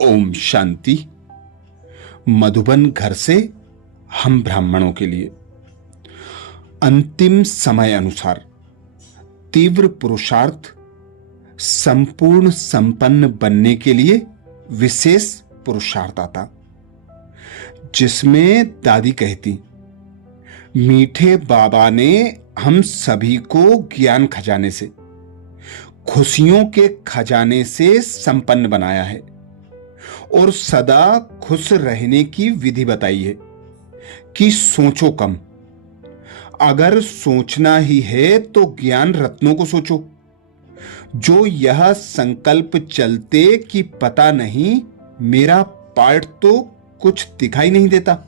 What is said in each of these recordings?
ओम शांति। मधुबन घर से हम ब्राह्मणों के लिए अंतिम समय अनुसार तीव्र पुरुषार्थ संपूर्ण संपन्न बनने के लिए विशेष पुरुषार्थ आता, जिसमें दादी कहती, मीठे बाबा ने हम सभी को ज्ञान खजाने से, खुशियों के खजाने से संपन्न बनाया है और सदा खुश रहने की विधि बताई है कि सोचो कम। अगर सोचना ही है तो ज्ञान रत्नों को सोचो, जो यह संकल्प चलते कि पता नहीं मेरा पार्ट तो कुछ दिखाई नहीं देता,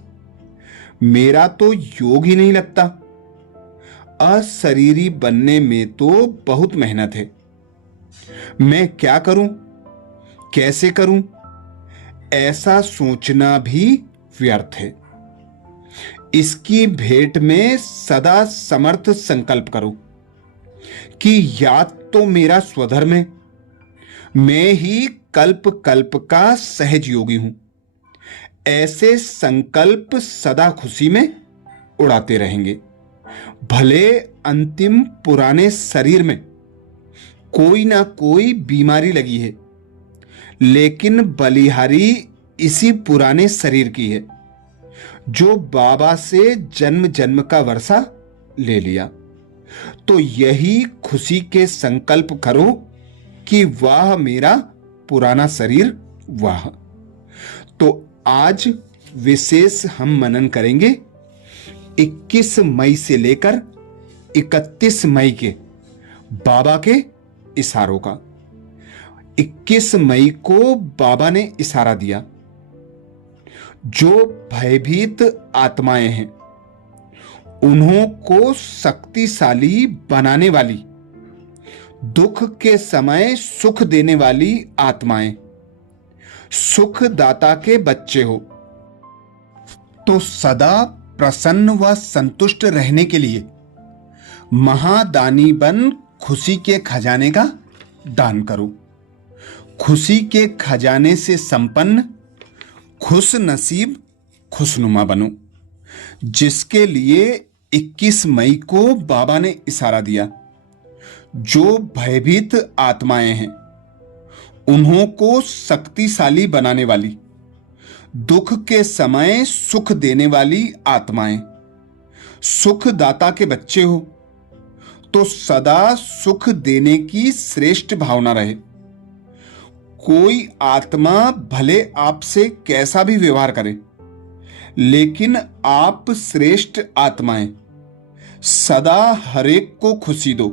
मेरा तो योग ही नहीं लगता, अशरीरी बनने में तो बहुत मेहनत है, मैं क्या करूं, कैसे करूं, ऐसा सोचना भी व्यर्थ है। इसकी भेंट में सदा समर्थ संकल्प करो कि या तो मेरा स्वधर्म है, मैं ही कल्प कल्प का सहज योगी हूं। ऐसे संकल्प सदा खुशी में उड़ाते रहेंगे। भले अंतिम पुराने शरीर में कोई ना कोई बीमारी लगी है, लेकिन बलिहारी इसी पुराने शरीर की है जो बाबा से जन्म जन्म का वर्षा ले लिया। तो यही खुशी के संकल्प करो कि वाह मेरा पुराना शरीर वाह। तो आज विशेष हम मनन करेंगे 21 मई से लेकर 31 मई के बाबा के इशारों का। 21 मई को बाबा ने इशारा दिया, जो भयभीत आत्माएं हैं उन्हों को शक्तिशाली बनाने वाली, दुख के समय सुख देने वाली आत्माएं, सुखदाता के बच्चे हो, तो सदा प्रसन्न व संतुष्ट रहने के लिए महादानी बन खुशी के खजाने का दान करो। खुशी के खजाने से संपन्न खुश नसीब खुशनुमा बनो, जिसके लिए 21 मई को बाबा ने इशारा दिया। जो भयभीत आत्माएं हैं उन्हों को शक्तिशाली बनाने वाली, दुख के समय सुख देने वाली आत्माएं, सुखदाता के बच्चे हो, तो सदा सुख देने की श्रेष्ठ भावना रहे। कोई आत्मा भले आपसे कैसा भी व्यवहार करे, लेकिन आप श्रेष्ठ आत्माएं, सदा हरेक को खुशी दो।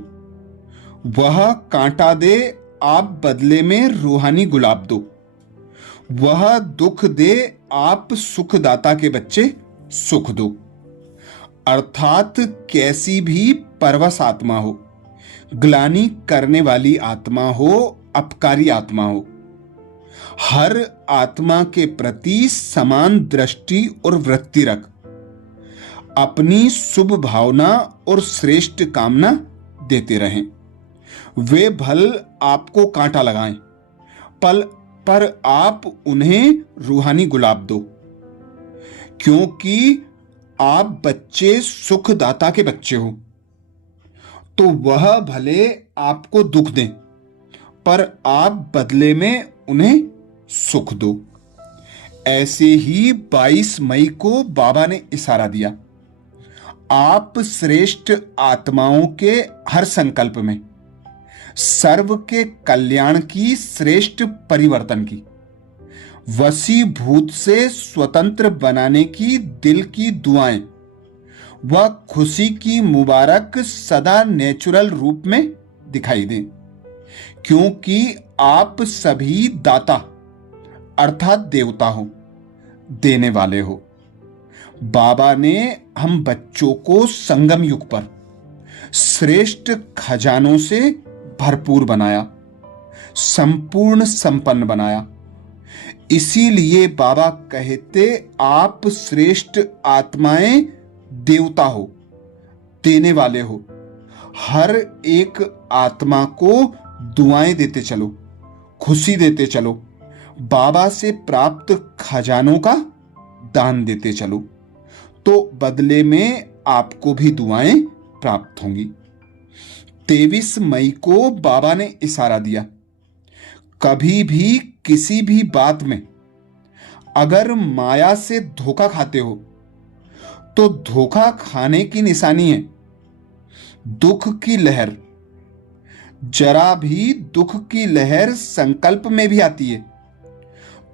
वह कांटा दे, आप बदले में रूहानी गुलाब दो। वह दुख दे, आप सुखदाता के बच्चे सुख दो। अर्थात कैसी भी परवश आत्मा हो, ग्लानि करने वाली आत्मा हो, अपकारी आत्मा हो, हर आत्मा के प्रति समान दृष्टि और वृत्ति रख अपनी शुभ भावना और श्रेष्ठ कामना देते रहें। वे भल आपको कांटा लगाएं, पर आप उन्हें रूहानी गुलाब दो, क्योंकि आप बच्चे सुखदाता के बच्चे हो। तो वह भले आपको दुख दें, पर आप बदले में उन्हें सुख दो। ऐसे ही 22 मई को बाबा ने इशारा दिया, आप श्रेष्ठ आत्माओं के हर संकल्प में सर्व के कल्याण की, श्रेष्ठ परिवर्तन की, वशीभूत से स्वतंत्र बनाने की दिल की दुआएं व खुशी की मुबारक सदा नेचुरल रूप में दिखाई दें, क्योंकि आप सभी दाता अर्थात देवता हो, देने वाले हो। बाबा ने हम बच्चों को संगम युग पर श्रेष्ठ खजानों से भरपूर बनाया, संपूर्ण संपन्न बनाया। इसीलिए बाबा कहते, आप श्रेष्ठ आत्माएं देवता हो, देने वाले हो। हर एक आत्मा को दुआएं देते चलो, खुशी देते चलो, बाबा से प्राप्त खजानों का दान देते चलो, तो बदले में आपको भी दुआएं प्राप्त होंगी। 23 मई को बाबा ने इशारा दिया, कभी भी किसी भी बात में अगर माया से धोखा खाते हो तो धोखा खाने की निशानी है दुख की लहर। जरा भी दुख की लहर संकल्प में भी आती है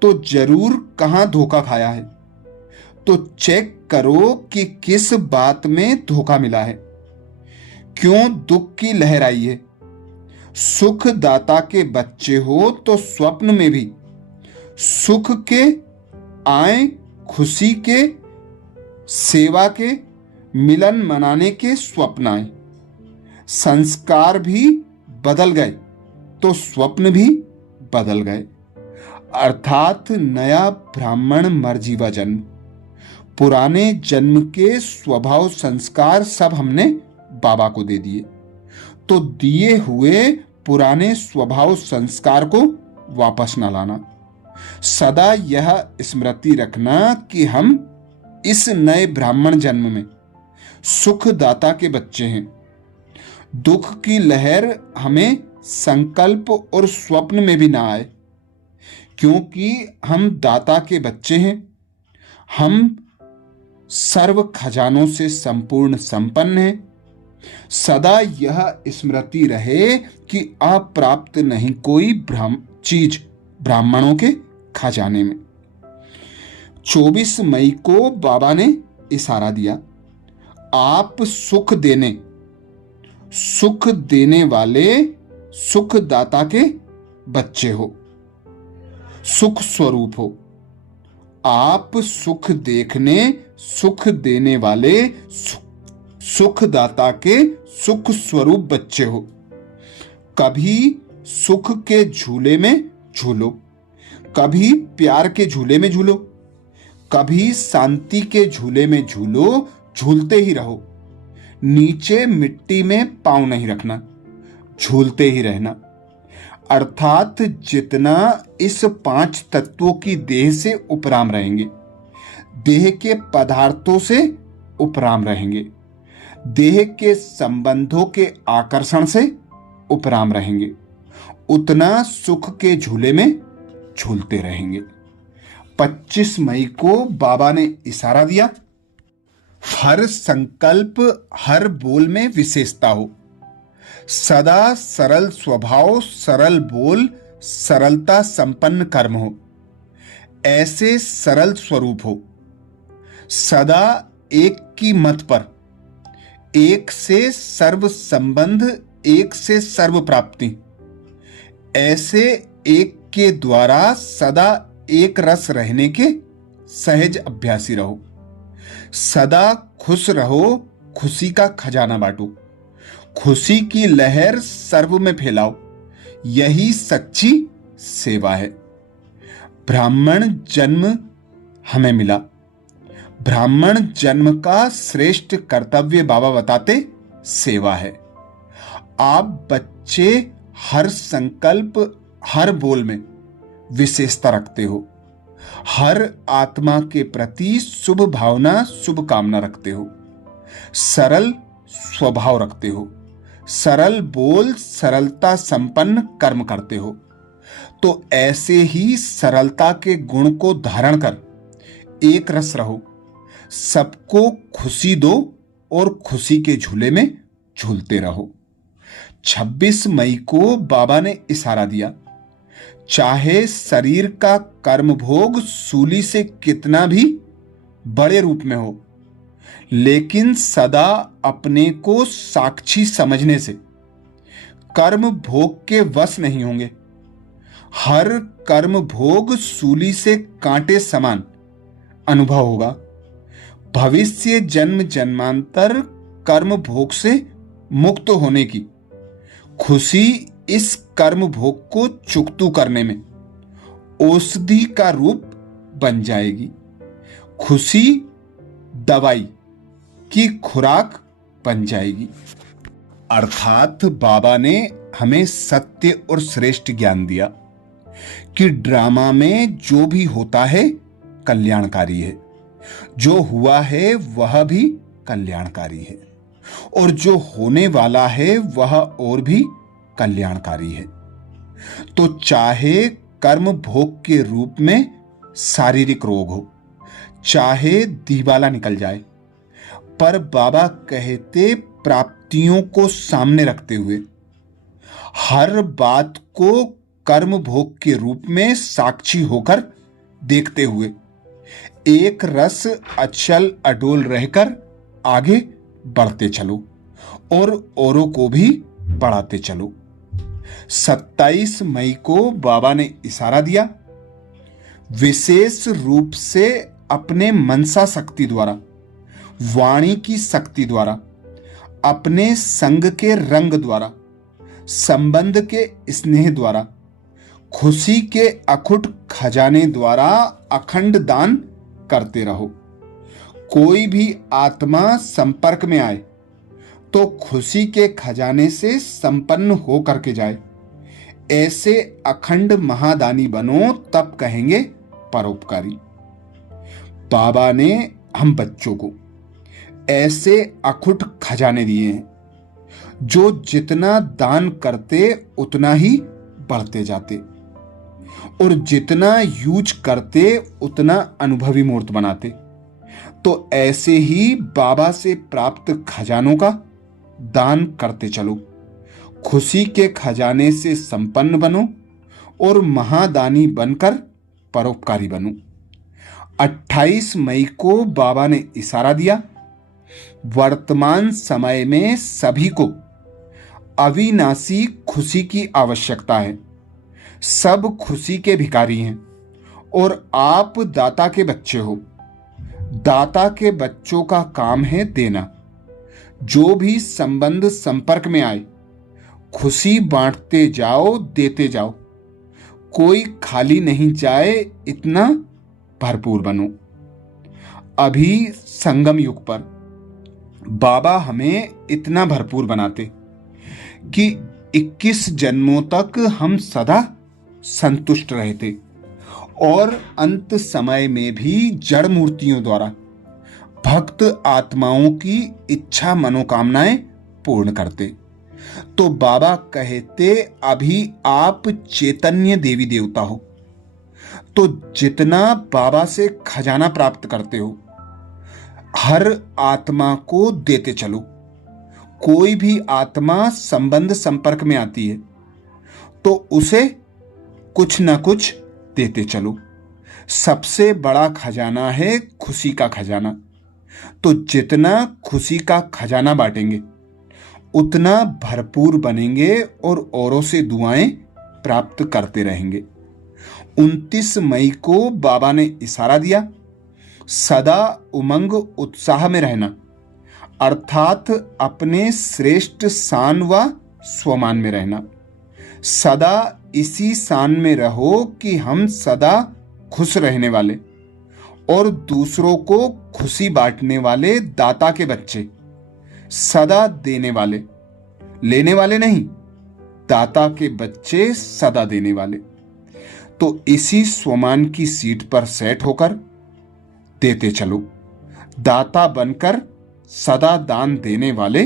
तो जरूर कहां धोखा खाया है। तो चेक करो कि किस बात में धोखा मिला है, क्यों दुख की लहर आई है। सुख दाता के बच्चे हो तो स्वप्न में भी सुख के आए, खुशी के, सेवा के, मिलन मनाने के स्वप्न आए। संस्कार भी बदल गए तो स्वप्न भी बदल गए। अर्थात नया ब्राह्मण मरजीवा जन्म। पुराने जन्म के स्वभाव संस्कार सब हमने बाबा को दे दिए, तो दिए हुए पुराने स्वभाव संस्कार को वापस ना लाना। सदा यह स्मृति रखना कि हम इस नए ब्राह्मण जन्म में सुखदाता के बच्चे हैं। दुख की लहर हमें संकल्प और स्वप्न में भी ना आए, क्योंकि हम दाता के बच्चे हैं। हम सर्व खजानों से संपूर्ण संपन्न हैं। सदा यह स्मृति रहे कि अप्राप्त नहीं कोई चीज ब्राह्मणों के खजाने में। 24 मई को बाबा ने इशारा दिया, आप सुख देने वाले सुखदाता के बच्चे हो, सुख स्वरूप हो। आप सुख देखने, सुख देने वाले सुखदाता के सुख स्वरूप बच्चे हो। कभी सुख के झूले में झूलो, कभी प्यार के झूले में झूलो, कभी शांति के झूले में झूलो, झूलते ही रहो। नीचे मिट्टी में पांव नहीं रखना, झूलते ही रहना। अर्थात जितना इस 5 तत्वों की देह से उपराम रहेंगे, देह के पदार्थों से उपराम रहेंगे, देह के संबंधों के आकर्षण से उपराम रहेंगे, उतना सुख के झूले में झूलते रहेंगे। 25 मई को बाबा ने इशारा दिया, हर संकल्प, हर बोल में विशेषता हो। सदा सरल स्वभाव, सरल बोल, सरलता संपन्न कर्म हो। ऐसे सरल स्वरूप हो। सदा एक की मत पर, एक से सर्व संबंध, एक से सर्व प्राप्ति। ऐसे एक के द्वारा सदा एक रस रहने के सहज अभ्यासी रहो। सदा खुश रहो, खुशी का खजाना बांटो, खुशी की लहर सर्व में फैलाओ। यही सच्ची सेवा है। ब्राह्मण जन्म हमें मिला। ब्राह्मण जन्म का श्रेष्ठ कर्तव्य बाबा बताते सेवा है। आप बच्चे हर संकल्प, हर बोल में विशेषता रखते हो। हर आत्मा के प्रति शुभ भावना, शुभ कामना रखते हो। सरल स्वभाव रखते हो। सरल बोल, सरलता संपन्न कर्म करते हो। तो ऐसे ही सरलता के गुण को धारण कर एक रस रहो। सबको खुशी दो और खुशी के झूले में झूलते रहो। 26 मई को बाबा ने इशारा दिया, चाहे शरीर का कर्म भोग सूली से कितना भी बड़े रूप में हो, लेकिन सदा अपने को साक्षी समझने से कर्म भोग के वश नहीं होंगे। हर कर्म भोग सूली से कांटे समान अनुभव होगा। भविष्य जन्म जन्मांतर कर्म भोग से मुक्त होने की खुशी इस कर्म भोग को चुकतू करने में औषधि का रूप बन जाएगी। खुशी दवाई की खुराक बन जाएगी। अर्थात बाबा ने हमें सत्य और श्रेष्ठ ज्ञान दिया। कि ड्रामा में जो भी होता है कल्याणकारी है, जो हुआ है वह भी कल्याणकारी है, और जो होने वाला है वह और भी कल्याणकारी है। तो चाहे कर्म भोग के रूप में शारीरिक रोग हो, चाहे दिवाला निकल जाए, पर बाबा कहते प्राप्तियों को सामने रखते हुए, हर बात को कर्म भोग के रूप में साक्षी होकर देखते हुए, एक रस अचल अडोल रहकर आगे बढ़ते चलो और औरों को भी बढ़ाते चलो। 27 मई को बाबा ने इशारा दिया, विशेष रूप से अपने मनसा शक्ति द्वारा, वाणी की शक्ति द्वारा, अपने संग के रंग द्वारा, संबंध के स्नेह द्वारा, खुशी के अखुट खजाने द्वारा अखंड दान करते रहो। कोई भी आत्मा संपर्क में आए तो खुशी के खजाने से संपन्न हो करके जाए। ऐसे अखंड महादानी बनो, तब कहेंगे परोपकारी। बाबा ने हम बच्चों को ऐसे अखुट खजाने दिए हैं, जो जितना दान करते उतना ही बढ़ते जाते, और जितना यूज करते उतना अनुभवी मूर्त बनाते। तो ऐसे ही बाबा से प्राप्त खजानों का दान करते चलो, खुशी के खजाने से संपन्न बनो और महादानी बनकर परोपकारी बनो। 28 मई को बाबा ने इशारा दिया, वर्तमान समय में सभी को अविनाशी खुशी की आवश्यकता है। सब खुशी के भिखारी हैं और आप दाता के बच्चे हो। दाता के बच्चों का काम है देना। जो भी संबंध संपर्क में आए, खुशी बांटते जाओ, देते जाओ। कोई खाली नहीं जाए, इतना भरपूर बनो। अभी संगम युग पर बाबा हमें इतना भरपूर बनाते कि 21 जन्मों तक हम सदा संतुष्ट रहते, और अंत समय में भी जड़ मूर्तियों द्वारा भक्त आत्माओं की इच्छा मनोकामनाएं पूर्ण करते। तो बाबा कहते, अभी आप चैतन्य देवी देवता हो, तो जितना बाबा से खजाना प्राप्त करते हो, हर आत्मा को देते चलो। कोई भी आत्मा संबंध संपर्क में आती है तो उसे कुछ ना कुछ देते चलो। सबसे बड़ा खजाना है खुशी का खजाना। तो जितना खुशी का खजाना बांटेंगे उतना भरपूर बनेंगे और औरों से दुआएं प्राप्त करते रहेंगे। 29 मई को बाबा ने इशारा दिया, सदा उमंग उत्साह में रहना, अर्थात अपने श्रेष्ठ शान व स्वमान में रहना। सदा इसी शान में रहो कि हम सदा खुश रहने वाले और दूसरों को खुशी बांटने वाले दाता के बच्चे, सदा देने वाले, लेने वाले नहीं, दाता के बच्चे सदा देने वाले। तो इसी स्वमान की सीट पर सेट होकर देते चलो। दाता बनकर सदा दान देने वाले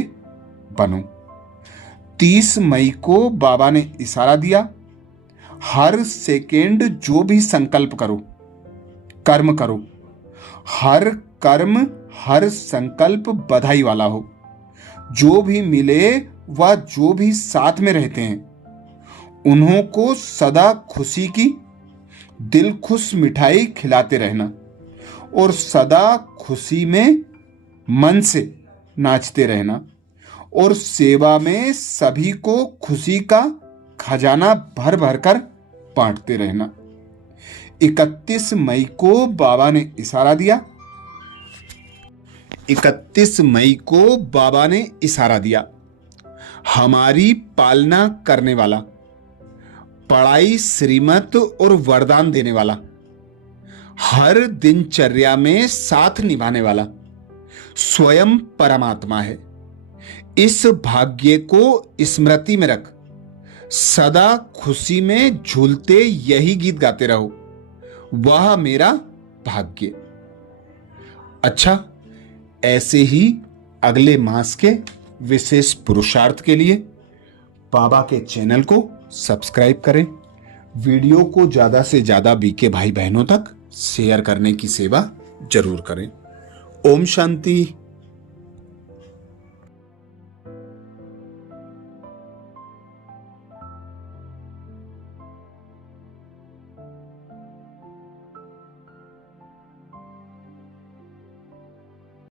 बनो। 30 मई को बाबा ने इशारा दिया, हर सेकेंड जो भी संकल्प करो, कर्म करो। हर कर्म, हर संकल्प बधाई वाला हो। जो भी मिले व जो भी साथ में रहते हैं उन्हों को सदा खुशी की दिल खुश मिठाई खिलाते रहना और सदा खुशी में मन से नाचते रहना और सेवा में सभी को खुशी का खजाना भर भर कर बांटते रहना। 31 मई को बाबा ने इशारा दिया, 31 मई को बाबा ने इशारा दिया, हमारी पालना करने वाला, पढ़ाई श्रीमत और वरदान देने वाला, हर दिनचर्या में साथ निभाने वाला स्वयं परमात्मा है। इस भाग्य को स्मृति में रख सदा खुशी में झूलते यही गीत गाते रहो, वह मेरा भाग्य। अच्छा, ऐसे ही अगले मास के विशेष पुरुषार्थ के लिए बाबा के चैनल को सब्सक्राइब करें, वीडियो को ज्यादा से ज्यादा बीके भाई बहनों तक शेयर करने की सेवा जरूर करें। ओम शांति।